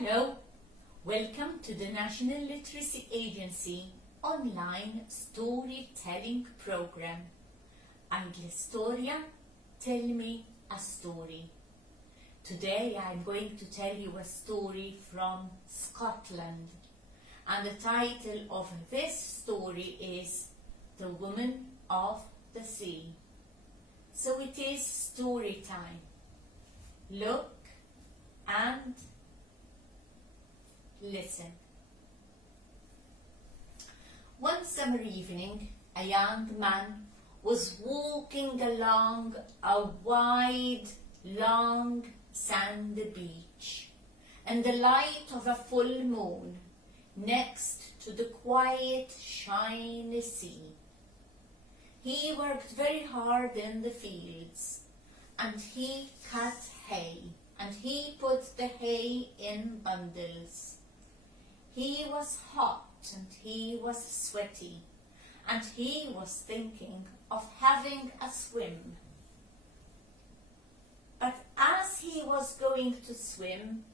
Hello, welcome to the National Literacy Agency online storytelling program. Għidli Storja, tell me a story. Today I'm going to tell you a story from Scotland, and the title of this story is The Woman of the Sea. So it is story time. Look and listen. One summer evening, a young man was walking along a wide, long, sandy beach in the light of a full moon next to the quiet, shiny sea. He worked very hard in the fields, and he cut hay, and he put the hay in bundles. He was hot and he was sweaty, and he was thinking of having a swim. But as he was going to swim,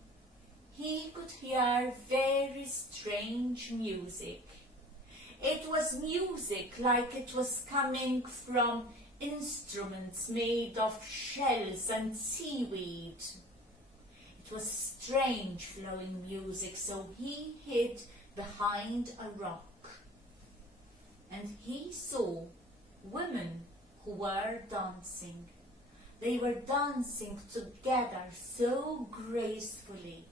he could hear very strange music. It was music like it was coming from instruments made of shells and seaweed. It was strange flowing music, so he hid behind a rock. And he saw women who were dancing. They were dancing together so gracefully,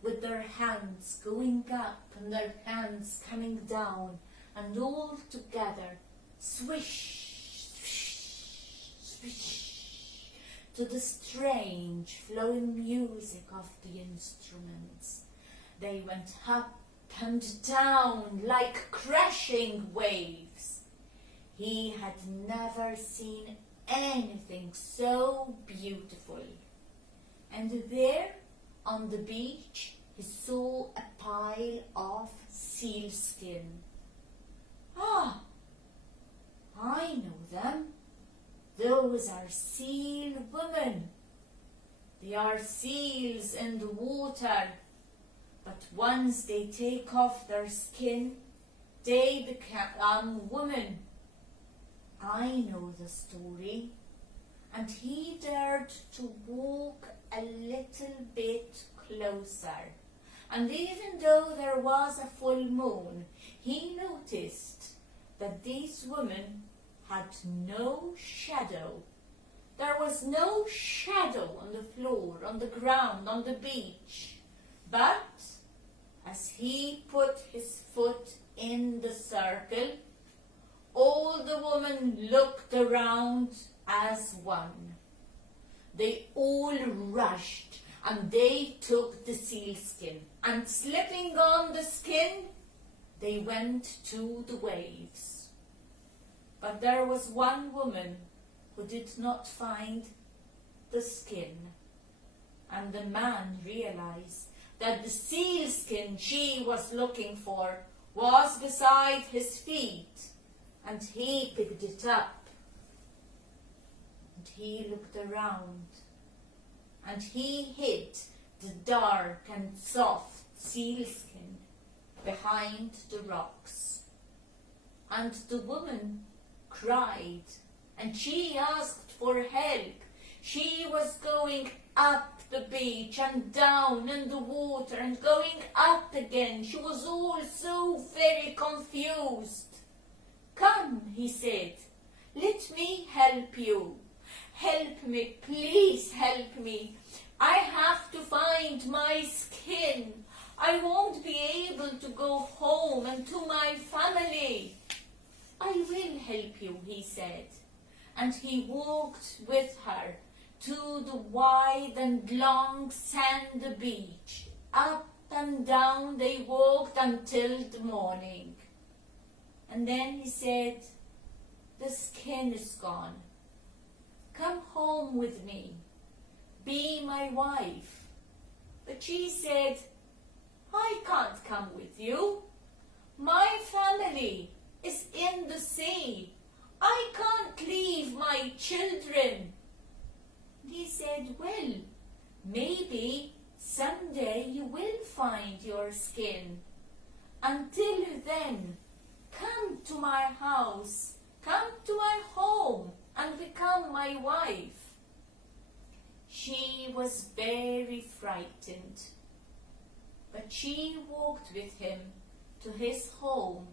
with their hands going up and their hands coming down, and all together, swish, swish, swish, to the strange flowing music of the instruments. They went up and down like crashing waves. He had never seen anything so beautiful. And there on the beach he saw a pile of sealskin. Ah, I know them. Those are seal women. They are seals in the water, but once they take off their skin, they become women. I know the story. And he dared to walk a little bit closer. And even though there was a full moon, he noticed that these women had no shadow. There was no shadow on the floor, on the ground, on the beach. But as he put his foot in the circle, all the women looked around as one. They all rushed and they took the sealskin, and slipping on the skin, they went to the waves. But there was one woman who did not find the skin, and the man realized that the sealskin she was looking for was beside his feet, and he picked it up, and he looked around, and he hid the dark and soft sealskin behind the rocks. And the woman cried, and she asked for help. She was going up the beach and down in the water and going up again. She was all so very confused. Come, he said, let me help you. Help me, please help me. I have to find my skin. I won't be able to go home and to my family. I will help you, he said, and he walked with her to the wide and long sandy beach. Up and down they walked until the morning. And then he said, the skin is gone. Come home with me. Be my wife. But she said, I can't come with you. My family is in the sea. I can't leave my children. He said, well, maybe someday you will find your skin. Until then, come to my house, come to my home, and become my wife." She was very frightened, but she walked with him to his home,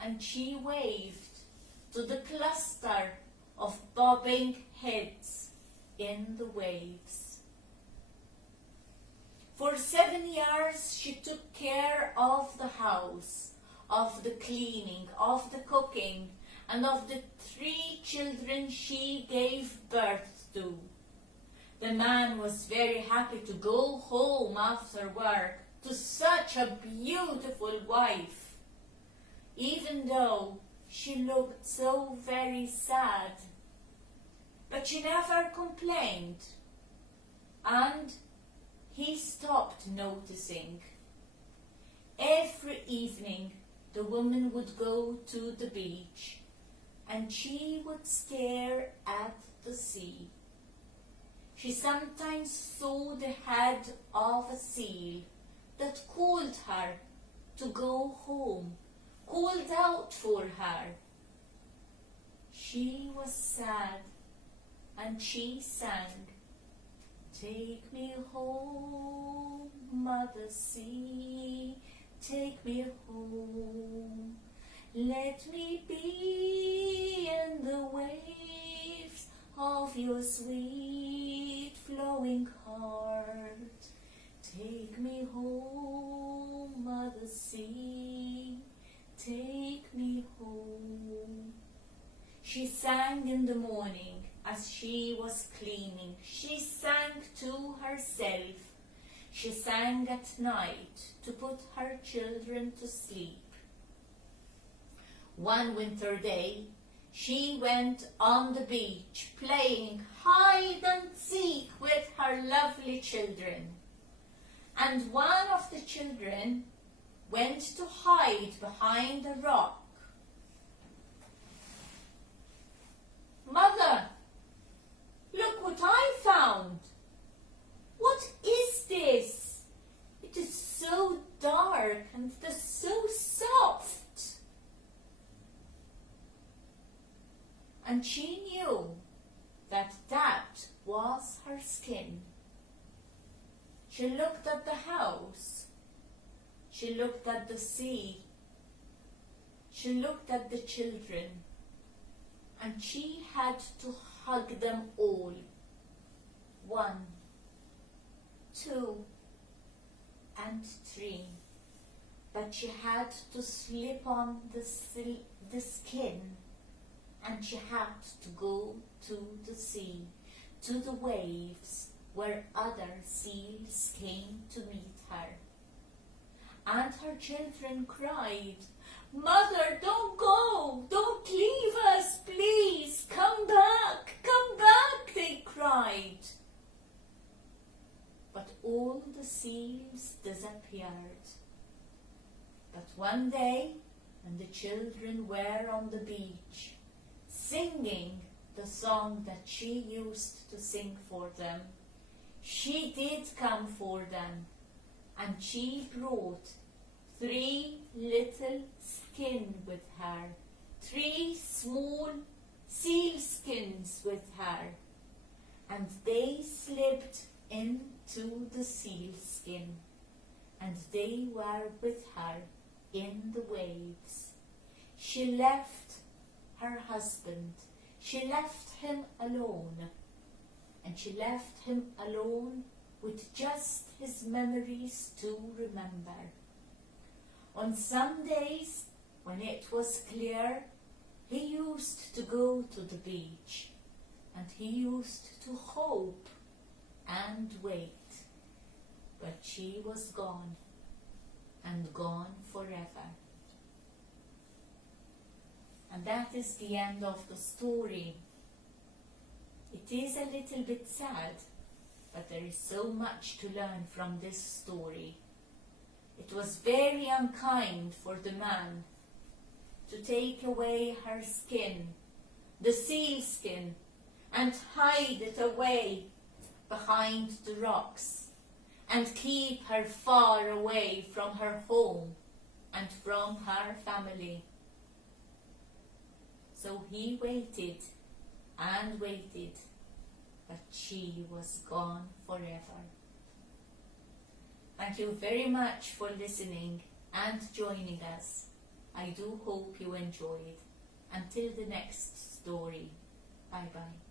and she waved to the cluster of bobbing heads in the waves. For 7 years she took care of the house, of the cleaning, of the cooking, and of the 3 children she gave birth to. The man was very happy to go home after work to such a beautiful wife, even though she looked so very sad. But she never complained, and he stopped noticing. Every evening the woman would go to the beach, and she would stare at the sea. She sometimes saw the head of a seal that called her to go home, called out for her. She was sad, and she sang, "Take me home, Mother Sea, take me home. Let me be in the waves of your sweet flowing heart. Take me home, Mother Sea, take me home." She sang in the morning as she was cleaning. She sang to herself. She sang at night to put her children to sleep. One winter day, she went on the beach playing hide and seek with her lovely children. And one of the children went to hide behind a rock. "Mother, look what I found. What is this? It is so dark and it is so soft." And she knew that that was her skin. She looked at the house. She looked at the sea. She looked at the children. And she had to hug them all. 1, 2, and 3. But she had to slip on the skin, and she had to go to the sea, to the waves where other seals came to meet her. And her children cried, "Mother, don't go, don't leave us, please, come back, they cried. But all the seals disappeared. But one day, when the children were on the beach, singing the song that she used to sing for them, she did come for them, and she brought 3 little skins with her, 3 small seal skins with her, and they slipped into the seal skin, and they were with her in the waves. She left her husband, she left him alone, and she left him alone with just his memories to remember. On some days, when it was clear, he used to go to the beach, and he used to hope and wait. But she was gone, and gone forever. And that is the end of the story. It is a little bit sad, but there is so much to learn from this story. It was very unkind for the man to take away her skin, the seal skin, and hide it away behind the rocks. and keep her far away from her home and from her family. So he waited and waited, but she was gone forever. Thank you very much for listening and joining us. I do hope you enjoyed. Until the next story, bye bye.